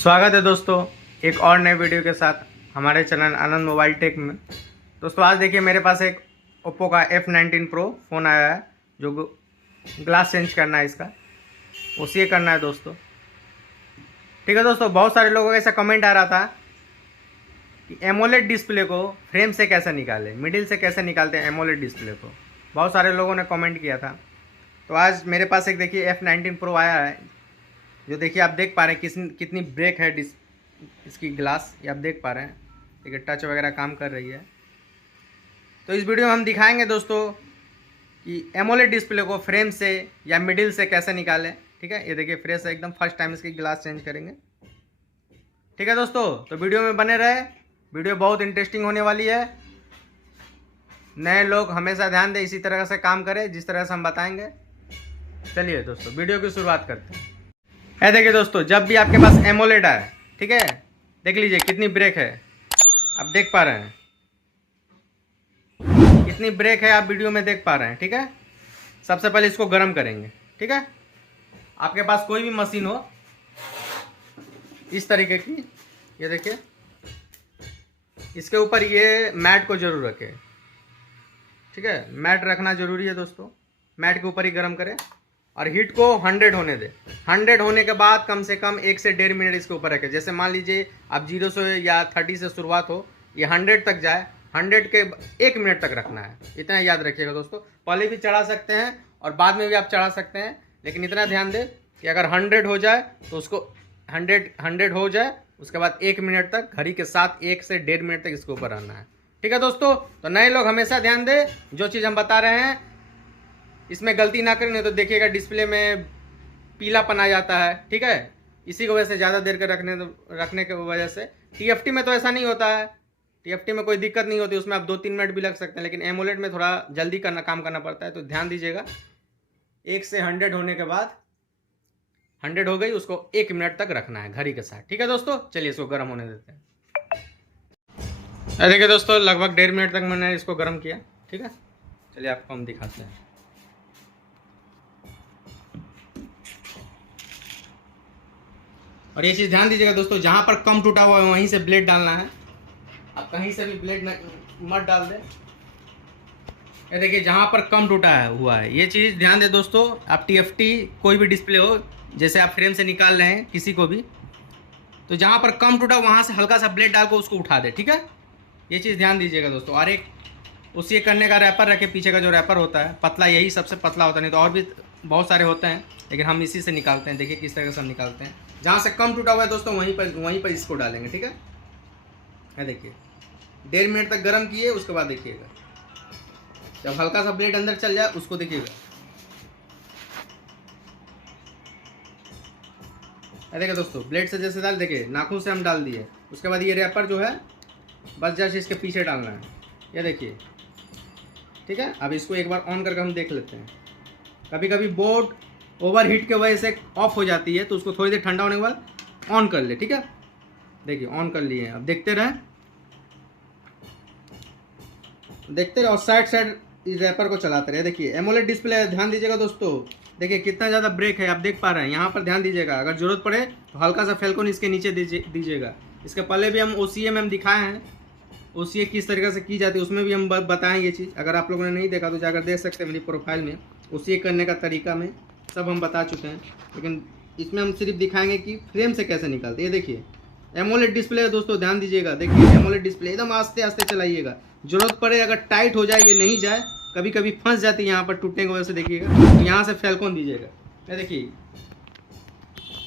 स्वागत है दोस्तों एक और नए वीडियो के साथ हमारे चैनल आनंद मोबाइल टेक में। दोस्तों आज देखिए मेरे पास एक ओप्पो का F19 Pro फ़ोन आया है जो ग्लास चेंज करना है, इसका उसी करना है दोस्तों। ठीक है दोस्तों, बहुत सारे लोगों का ऐसा कमेंट आ रहा था कि एमोलेड डिस्प्ले को फ्रेम से कैसे निकालें, मिडिल से कैसे निकालते हैं एमोलेड डिस्प्ले को। बहुत सारे लोगों ने कमेंट किया था। तो आज मेरे पास एक देखिए F19 Pro आया है जो देखिए आप देख पा रहे हैं कितनी ब्रेक है इसकी ग्लास, ये आप देख पा रहे हैं। देखिए टच वगैरह काम कर रही है। तो इस वीडियो में हम दिखाएंगे दोस्तों कि एमोलेड डिस्प्ले को फ्रेम से या मिडिल से कैसे निकालें। ठीक है, ये देखिए फ्रेश है एकदम, फर्स्ट टाइम इसकी ग्लास चेंज करेंगे। ठीक है दोस्तों, तो वीडियो में बने रहे, वीडियो बहुत इंटरेस्टिंग होने वाली है। नए लोग हमेशा ध्यान दें, इसी तरह से काम करें जिस तरह से हम बताएंगे। चलिए दोस्तों वीडियो की शुरुआत करते हैं। है देखिए दोस्तों, जब भी आपके पास एमोलेड आए, ठीक है, देख लीजिए कितनी ब्रेक है, आप देख पा रहे हैं कितनी ब्रेक है, आप वीडियो में देख पा रहे हैं। ठीक है, सबसे पहले इसको गर्म करेंगे। ठीक है, आपके पास कोई भी मशीन हो इस तरीके की, ये देखिए, इसके ऊपर ये मैट को जरूर रखें। ठीक है, मैट रखना जरूरी है दोस्तों, मैट के ऊपर ही गर्म करें और हीट को 100 होने दें। 100 होने के बाद कम से कम 1 से 1.5 मिनट इसके ऊपर रखें। जैसे मान लीजिए आप 0 से या 30 से शुरुआत हो, ये 100 तक जाए, 100 के 1 मिनट तक रखना है। इतना याद रखिएगा दोस्तों। पहले भी चढ़ा सकते हैं और बाद में भी आप चढ़ा सकते हैं, लेकिन इतना ध्यान दें कि अगर 100 हो जाए तो उसको 100 हो जाए, उसके बाद 1 मिनट तक घड़ी के साथ 1 से 1.5 मिनट तक इसके ऊपर रहना है। ठीक है दोस्तों, तो नए लोग हमेशा ध्यान दें, जो चीज़ हम बता रहे हैं इसमें गलती ना करें, नहीं तो देखिएगा डिस्प्ले में पीलापन आ जाता है। ठीक है, इसी की वजह से ज़्यादा देर के रखने की वजह से। TFT में तो ऐसा नहीं होता है, TFT में कोई दिक्कत नहीं होती, उसमें आप 2-3 मिनट भी लग सकते हैं, लेकिन एमोलेड में थोड़ा जल्दी काम करना पड़ता है। तो ध्यान दीजिएगा, 1 से 100 होने के बाद 100 हो गई, उसको 1 मिनट तक रखना है घड़ी के साथ। ठीक है दोस्तों, चलिए इसको गर्म होने देते हैं। देखिए दोस्तों, लगभग 1.5 मिनट तक मैंने इसको गर्म किया। ठीक है, चलिए आपको हम दिखाते हैं। और ये चीज़ ध्यान दीजिएगा दोस्तों, जहाँ पर कम टूटा हुआ है वहीं से ब्लेड डालना है। आप कहीं से भी ब्लेड मत डाल दें। ये देखिए जहाँ पर कम टूटा हुआ है, ये चीज़ ध्यान दें दोस्तों। आप TFT कोई भी डिस्प्ले हो, जैसे आप फ्रेम से निकाल रहे हैं किसी को भी, तो जहाँ पर कम टूटा वहाँ से हल्का सा ब्लेड डाल कर उसको उठा दे। ठीक है, ये चीज़ ध्यान दीजिएगा दोस्तों। और एक उसी करने का रैपर रखे, पीछे का जो रैपर होता है पतला, यही सबसे पतला होता है, नहीं तो और भी बहुत सारे होते हैं, लेकिन हम इसी से निकालते हैं। देखिए किस तरह से हम निकालते हैं। जहाँ से कम टूटा हुआ है दोस्तों वहीं पर इसको डालेंगे। ठीक है, देखिए 1.5 मिनट तक गर्म किए, उसके बाद देखिएगा जब हल्का सा ब्लेड अंदर चल जाए उसको देखिएगा। देखिए दोस्तों, ब्लेड से जैसे डाल, देखिए नाखून से हम डाल दिए, उसके बाद ये रैपर जो है बस जैसे इसके पीछे डालना है, ये देखिए। ठीक है, अब इसको एक बार ऑन करके हम देख लेते हैं। कभी कभी बोर्ड ओवर हीट के वजह से ऑफ हो जाती है, तो उसको थोड़ी देर ठंडा होने के बाद ऑन कर ले। ठीक है, देखिए ऑन कर लिए। अब देखते रहे और साइड इस रैपर को चलाते रहे। देखिए एमोलेड डिस्प्ले है, ध्यान दीजिएगा दोस्तों। देखिए कितना ज़्यादा ब्रेक है, आप देख पा रहे हैं। यहाँ पर ध्यान दीजिएगा, अगर ज़रूरत पड़े तो हल्का सा फेल्कोन इसके नीचे दीजिएगा। इसके पहले भी हम OCA में हम दिखाए हैं, OCA किस तरीके से की जाती है, उसमें भी हम बताएं ये चीज़। अगर आप लोगों ने नहीं देखा तो जाकर देख सकते हैं मेरी प्रोफाइल में, OCA करने का तरीका में सब हम बता चुके हैं। लेकिन इसमें हम सिर्फ दिखाएंगे कि फ्रेम से कैसे निकालते हैं। ये देखिए एमोलेड डिस्प्ले है दोस्तों, ध्यान दीजिएगा। देखिए एमोलेड डिस्प्ले एकदम आस्ते आस्ते चलाइएगा। जरूरत पड़े अगर टाइट हो जाए, ये नहीं जाए, कभी कभी फंस जाती है यहाँ पर टूटने की वजह से, देखिएगा तो यहाँ से फेल्कोन दीजिएगा। ये देखिए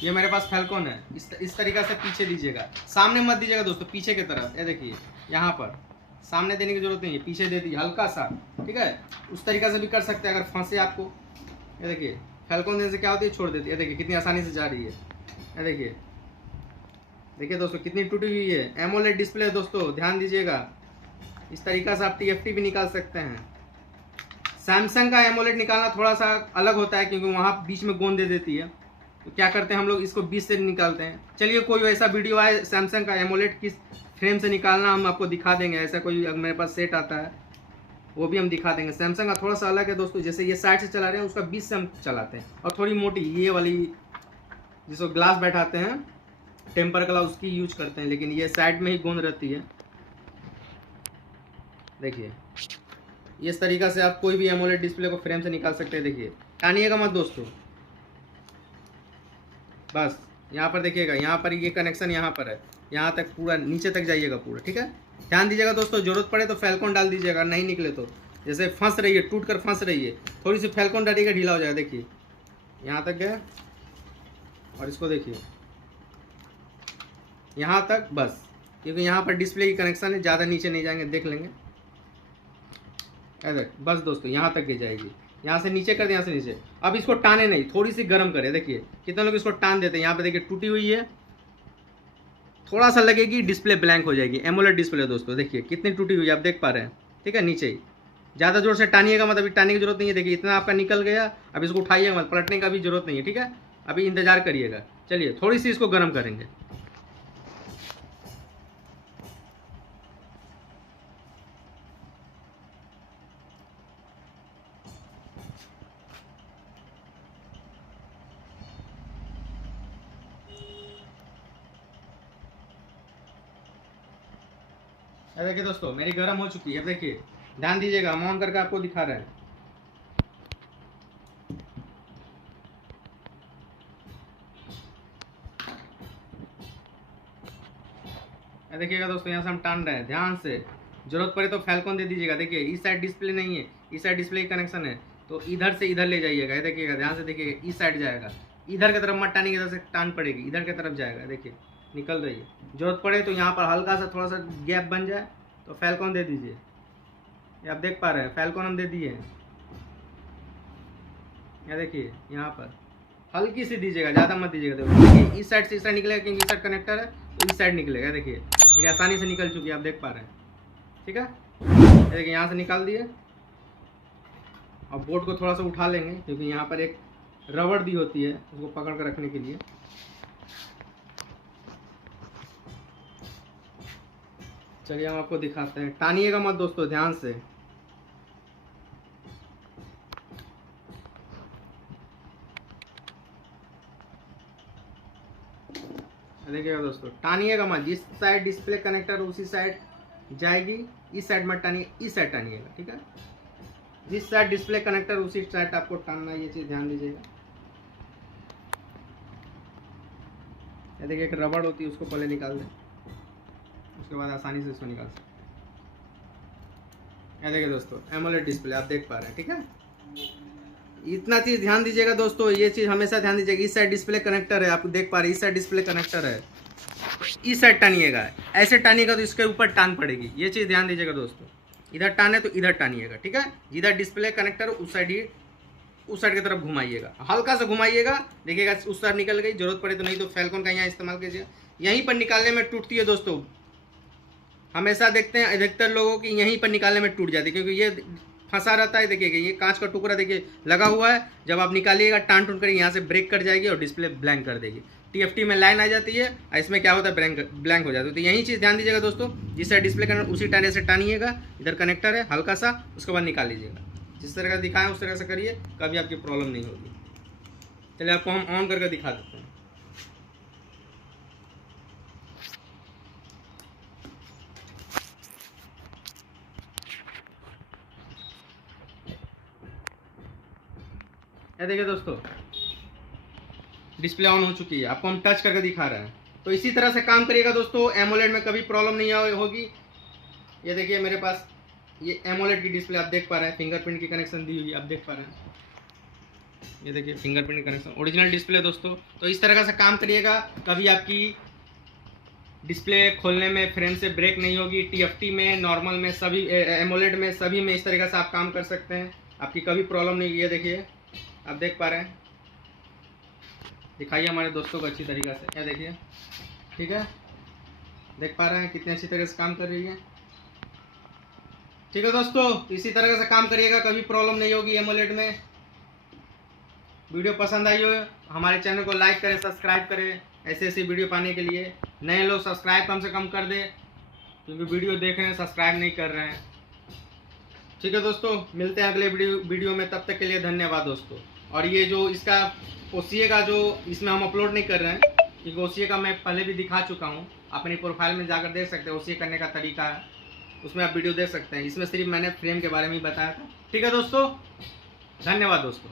ये मेरे पास फेल्कोन है, इस तरीक़े से पीछे दीजिएगा, सामने मत दीजिएगा दोस्तों, पीछे की तरफ। ये देखिए यहाँ पर सामने देने की जरूरत नहीं है, पीछे दे दीजिए हल्का सा। ठीक है, उस तरीक़े से भी कर सकते हैं अगर फंसे आपको। ये देखिए फेल्कोन देने से क्या होती है, छोड़ देती है। देखिए कितनी आसानी से जा रही है। ये देखिए दोस्तों कितनी टूटी हुई है। एमोलेड डिस्प्ले है दोस्तों, ध्यान दीजिएगा। इस तरीक़े से आप TFT भी निकाल सकते हैं। सैमसंग का एमोलेड निकालना थोड़ा सा अलग होता है, क्योंकि वहाँ बीच में गोंद दे देती है। तो क्या करते हैं हम लोग, इसको बीच से निकालते हैं। चलिए कोई ऐसा वीडियो आए सैमसंग का एमोलेड किस फ्रेम से निकालना, हम आपको दिखा देंगे। ऐसा कोई मेरे पास सेट आता है वो भी हम दिखा देंगे। सैमसंग का थोड़ा सा अलग है दोस्तों, जैसे ये साइड से चला रहे हैं, उसका बीच से हम चलाते हैं। और थोड़ी मोटी ये वाली जिसको ग्लास बैठाते हैं, टेम्पर ग्लास उसकी यूज करते हैं, लेकिन ये साइड में ही गोंद रहती है। देखिए इस तरीका से आप कोई भी एमोलेड डिस्प्ले को फ्रेम से निकाल सकते हैं। देखिए टानिएगा मत दोस्तों, बस यहाँ पर देखिएगा, यहाँ पर ये कनेक्शन यहाँ पर है, यहाँ तक पूरा नीचे तक जाइएगा पूरा, ठीक है। ध्यान दीजिएगा दोस्तों, जरूरत पड़े तो फैल्कॉन डाल दीजिएगा, नहीं निकले तो जैसे फंस रही है, टूट कर फंस रही है, थोड़ी सी फैल्कॉन डालिएगा, ढीला हो जाएगा। देखिए यहाँ तक गया, और इसको देखिए यहाँ तक, बस क्योंकि यहाँ पर डिस्प्ले की कनेक्शन है, ज़्यादा नीचे नहीं जाएंगे, देख लेंगे। ऐसे बस दोस्तों यहाँ तक की जाएगी, यहाँ से नीचे कर दे, यहाँ से नीचे। अब इसको टाने नहीं, थोड़ी सी गर्म करें। देखिए कितने लोग इसको टान देते हैं, यहाँ पे देखिए टूटी हुई है, थोड़ा सा लगेगी डिस्प्ले ब्लैंक हो जाएगी। एमोलेड डिस्प्ले दोस्तों देखिए कितनी टूटी हुई है, आप देख पा रहे हैं, ठीक है। नीचे ही ज़्यादा जोर से टानिएगा मत, अभी टाने की जरूरत नहीं है। देखिए इतना आपका निकल गया, अब इसको उठाइएगा मत, पलटने का भी जरूरत नहीं है, ठीक है। अभी इंतजार करिएगा, चलिए थोड़ी सी इसको गर्म करेंगे। देखिए दोस्तों मेरी गर्म हो चुकी है, देखिए ध्यान दीजिएगा, हम ऑन करके आपको दिखा रहे हैं। देखिएगा दोस्तों यहाँ से हम टान रहे हैं, ध्यान से, जरूरत पड़े तो फैल्कॉन दे दीजिएगा। देखिए इस साइड डिस्प्ले नहीं है, इस साइड डिस्प्ले का कनेक्शन है, तो इधर से इधर ले जाइएगा। देखिएगा ध्यान से, देखिएगा इस साइड जाएगा, इधर की तरफ मत टानिएगा, इधर से टान पड़ेगी, इधर की तरफ जाएगा। देखिए निकल रही है, जरूरत पड़े तो यहाँ पर हल्का सा थोड़ा सा गैप बन जाए तो फैल्कॉन दे दीजिए। ये आप देख पा रहे हैं, फैल्कॉन हम दे दिए हैं। यहाँ देखिए यहाँ पर हल्की सी दीजिएगा, ज़्यादा मत दीजिएगा। देखिए इस साइड से इस साइड निकलेगा, क्योंकि इस साइड कनेक्टर है तो इस साइड निकलेगा। देखिए मेरी आसानी से निकल चुकी है, आप देख पा रहे हैं, ठीक है। देखिए यहाँ से निकाल दिए, अब बोर्ड को थोड़ा सा उठा लेंगे, क्योंकि यहाँ पर एक रबड़ दी होती है उसको पकड़ कर रखने के लिए। चलिए हम आपको दिखाते हैं, टानिएगा मत दोस्तों, ध्यान से। देखिएगा दोस्तों, टानिएगा मत, जिस साइड डिस्प्ले कनेक्टर उसी साइड जाएगी, इस साइड मत टानिए, इस साइड टानिएगा, ठीक है। जिस साइड डिस्प्ले कनेक्टर उसी साइड आपको टानना है, ये चीज़ ध्यान दीजिएगा। देखिए एक रबड़ होती है, उसको पहले निकाल दें, उसके बाद आसानी से इसको निकाल सकते। देखिए दोस्तों एमोलेड डिस्प्ले आप देख पा रहे हैं, ठीक है। इतना चीज़ ध्यान दीजिएगा दोस्तों, ये चीज़ हमेशा ध्यान दीजिएगा। इस साइड डिस्प्ले कनेक्टर है, आप देख पा रहे हैं, इस साइड डिस्प्ले कनेक्टर है, इस साइड टानिएगा। ऐसे टानिएगा तो इसके ऊपर टान पड़ेगी, ये चीज़ ध्यान दीजिएगा दोस्तों। इधर टाने तो इधर टानिएगा, ठीक है। जिधर डिस्प्ले कनेक्टर उस साइड ही, उस साइड की तरफ घुमाइएगा, हल्का सा घुमाइएगा। देखिएगा उस साइड निकल गई, जरूरत पड़े तो, नहीं तो फैल्कॉन का यहाँ इस्तेमाल कीजिए। यहीं पर निकालने में टूटती है दोस्तों, हमेशा देखते हैं अधिकतर लोगों की यहीं पर निकालने में टूट जाती है, क्योंकि ये फंसा रहता है। देखिएगा ये कांच का टुकड़ा देखिए लगा हुआ है, जब आप निकालिएगा टान टूट कर यहाँ से ब्रेक कर जाएगी और डिस्प्ले ब्लैंक कर देगी। TFT में लाइन आ जाती है, इसमें क्या होता है, ब्लैंक हो जाता है। तो यही चीज़ ध्यान दीजिएगा दोस्तों, जिस साइड डिस्प्ले करना उसी टाइम से टानिएगा, इधर कनेक्टर है हल्का सा, उसके बाद निकाल लीजिएगा। जिस तरह का दिखाएं उस तरह से करिए, कभी आपकी प्रॉब्लम नहीं होगी। चलिए आपको हम ऑन करके दिखा देते हैं। देखिए दोस्तों डिस्प्ले ऑन हो चुकी है, आपको हम टच करके दिखा रहे हैं। तो इसी तरह से काम करिएगा दोस्तों, एमोलेड में कभी प्रॉब्लम नहीं होगी। ये देखिए मेरे पास ये एमोलेड की डिस्प्ले आप देख पा रहे हैं, फिंगरप्रिंट की कनेक्शन दी हुई है, आप देख पा रहे हैं। ये देखिए फिंगरप्रिंट कनेक्शन, ओरिजिनल डिस्प्ले दोस्तों। तो इस तरह से काम करिएगा, कभी आपकी डिस्प्ले खोलने में फ्रेम से ब्रेक नहीं होगी। TFT में, नॉर्मल में, सभी एमोलेड में, सभी में इस तरीके से आप काम कर सकते हैं, आपकी कभी प्रॉब्लम नहीं। ये देखिए आप देख पा रहे हैं, दिखाइए हमारे दोस्तों को अच्छी तरीक़े से। क्या देखिए, ठीक है, देख पा रहे हैं कितनी अच्छी तरह से काम कर रही है, ठीक है दोस्तों। इसी तरह से काम करिएगा, कभी प्रॉब्लम नहीं होगी एमोलेड में। वीडियो पसंद आई हो हमारे चैनल को लाइक करें, सब्सक्राइब करें, ऐसे ऐसी वीडियो पाने के लिए। नए लोग सब्सक्राइब कम से कम कर दें, क्योंकि वीडियो देख रहे हैं सब्सक्राइब नहीं कर रहे हैं, ठीक है दोस्तों। मिलते हैं अगले वीडियो में, तब तक के लिए धन्यवाद दोस्तों। और ये जो इसका पोसिएगा, जो इसमें हम अपलोड नहीं कर रहे हैं, क्योंकि OCA का मैं पहले भी दिखा चुका हूँ, अपनी प्रोफाइल में जाकर देख सकते हैं OCA करने का तरीका है, उसमें आप वीडियो देख सकते हैं। इसमें सिर्फ मैंने फ्रेम के बारे में ही बताया था। ठीक है दोस्तों, धन्यवाद दोस्तों।